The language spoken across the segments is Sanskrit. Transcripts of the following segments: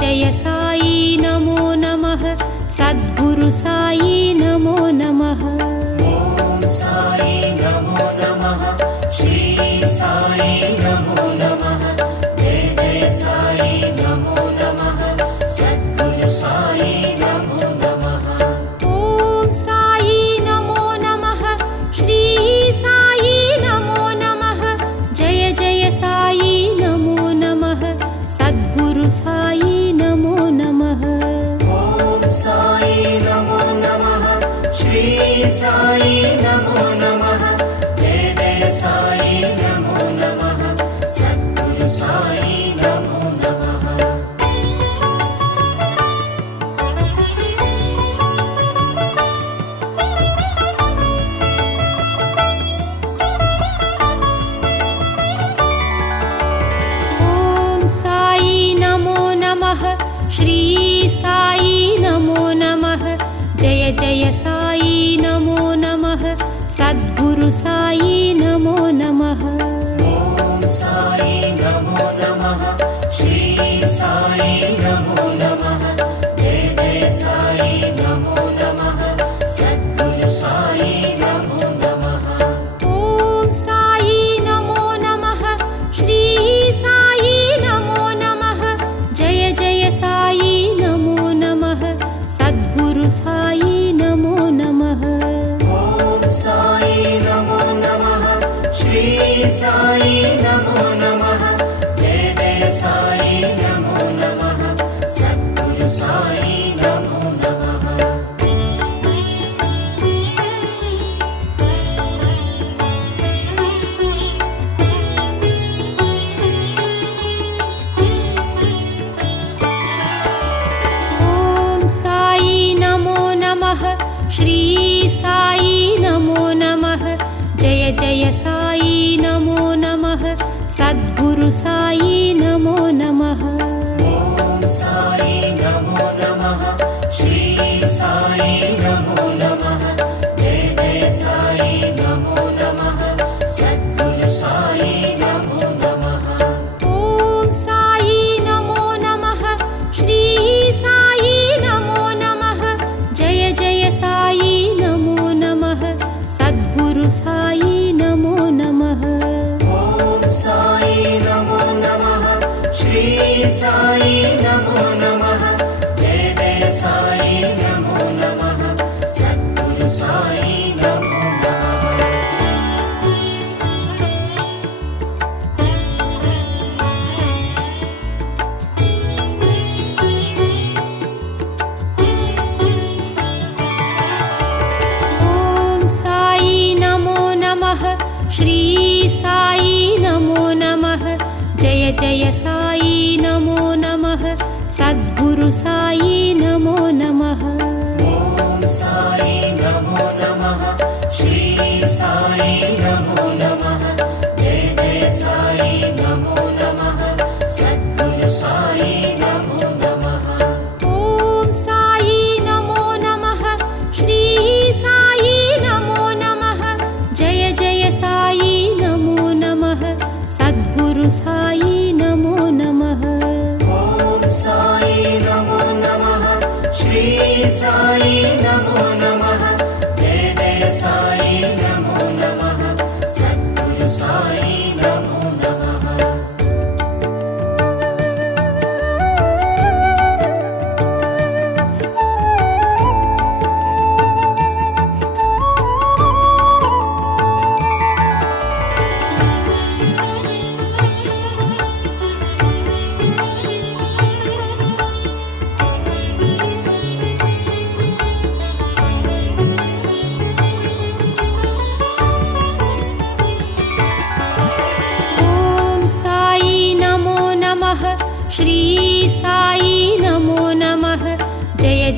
जय साई नमो नमः। सद्गुरु साई नमो नमः। साई नमो नमः। जय जय साये Rusa.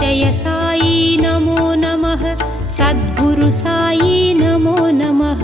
जय साई नमो नमः। सद्गुरु साई नमो नमः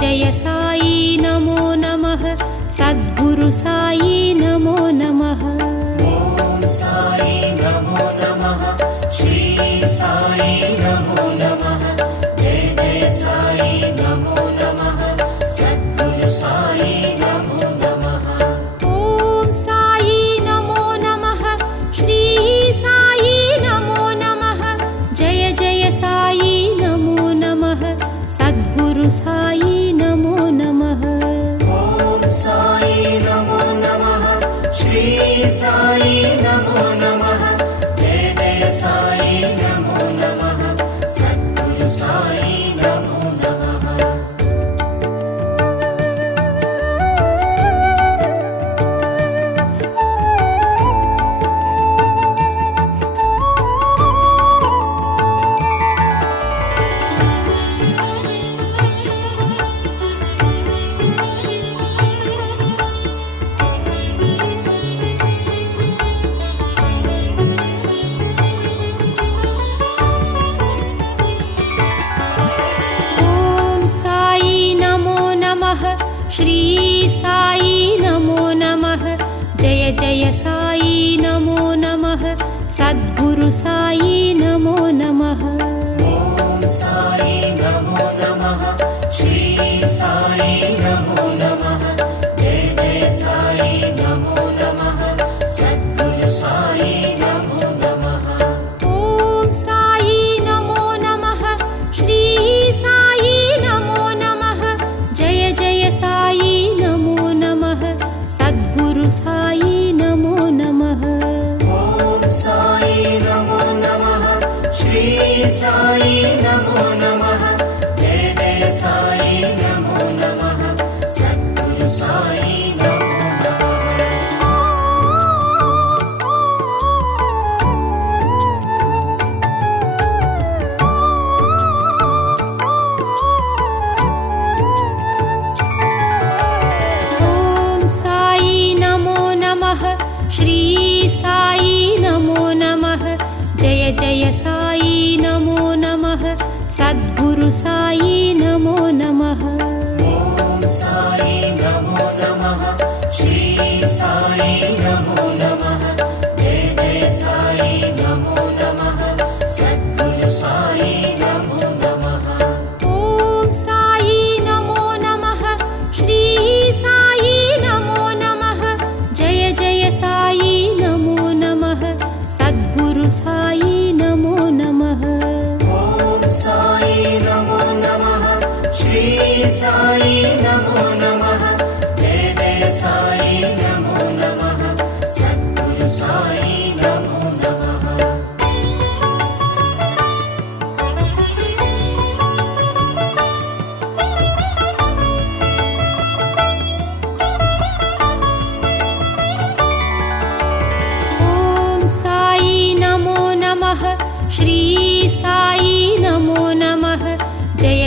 जय साई नमो नमः। सद्गुरु साई नमो नमः।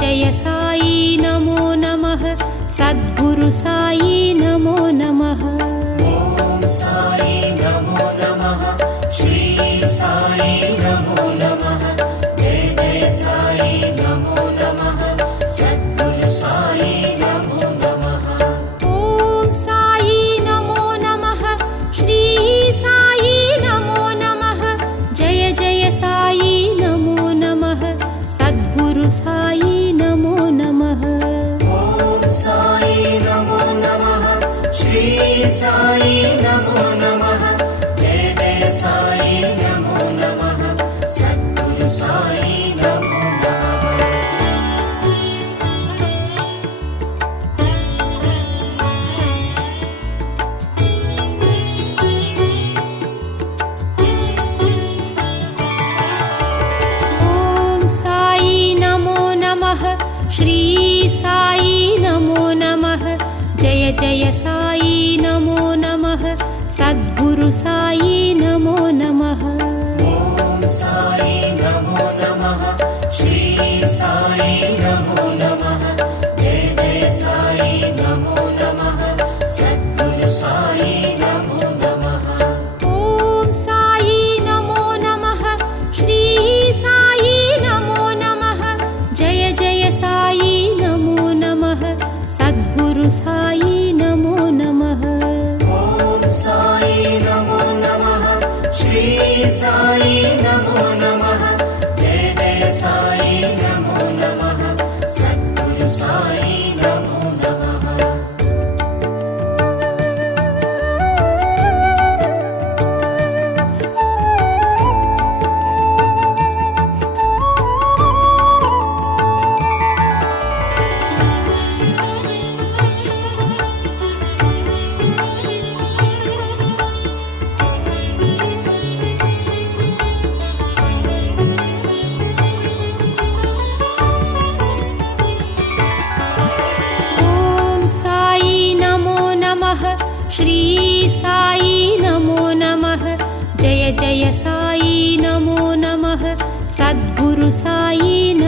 जय साई नमो नमः। सद्गुरु साई नमो नमः। 他 गुरुसै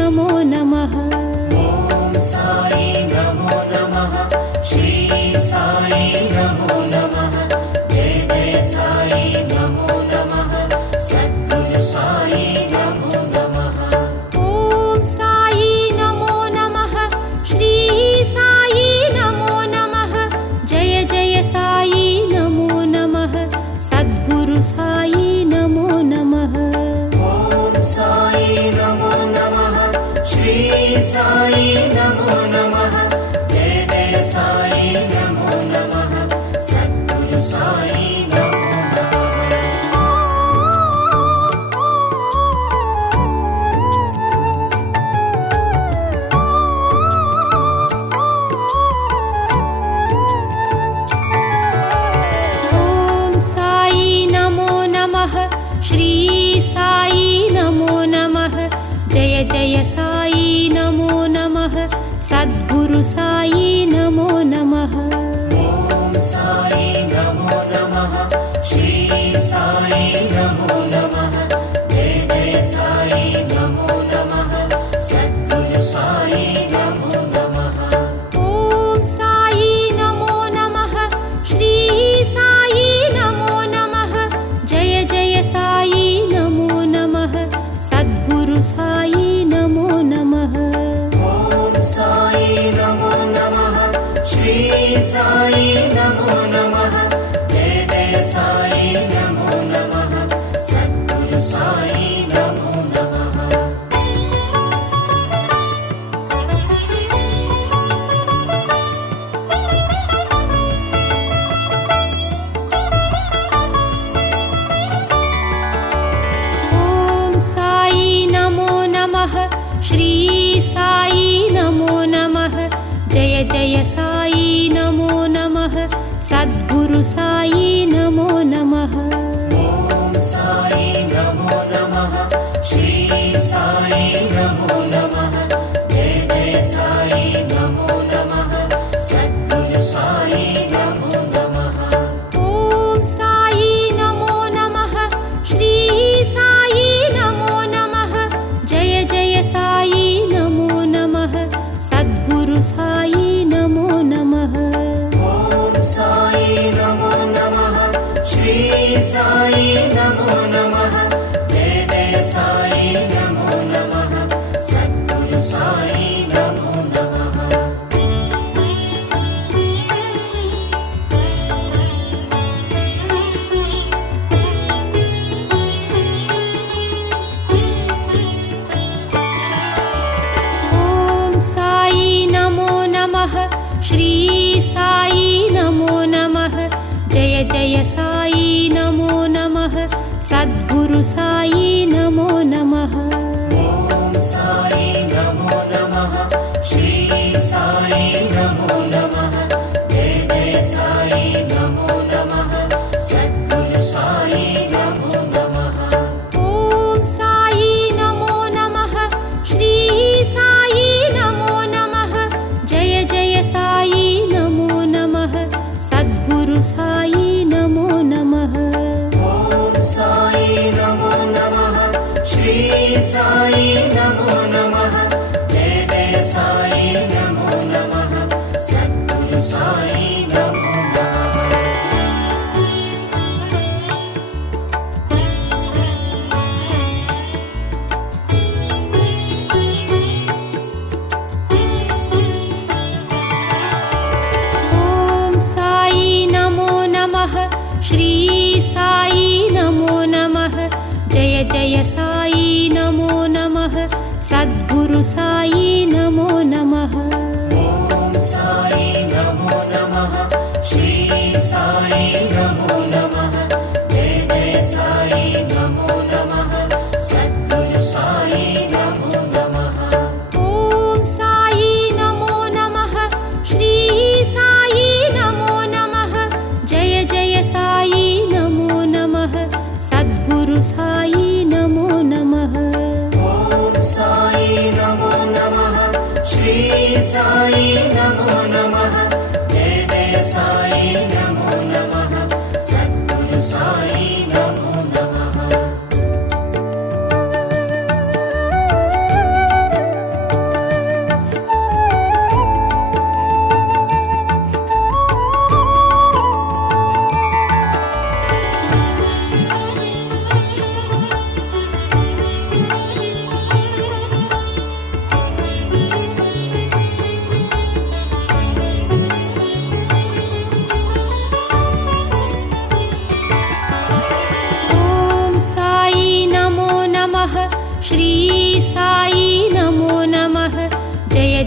जय साई नमो नमः। सद्गुरु साई नमो नमः।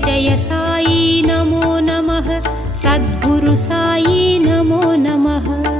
जय साई नमो नमः। सद्गुरु साई नमो नमः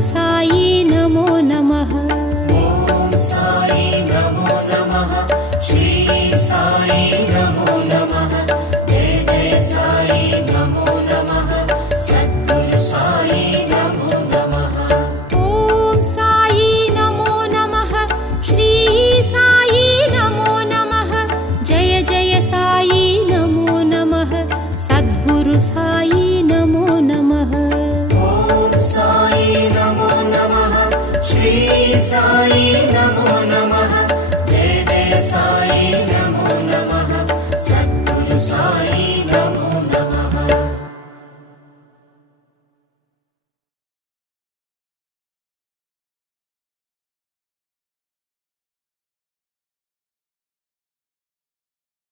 साई नमो नमः। ॐ साई नमो नमः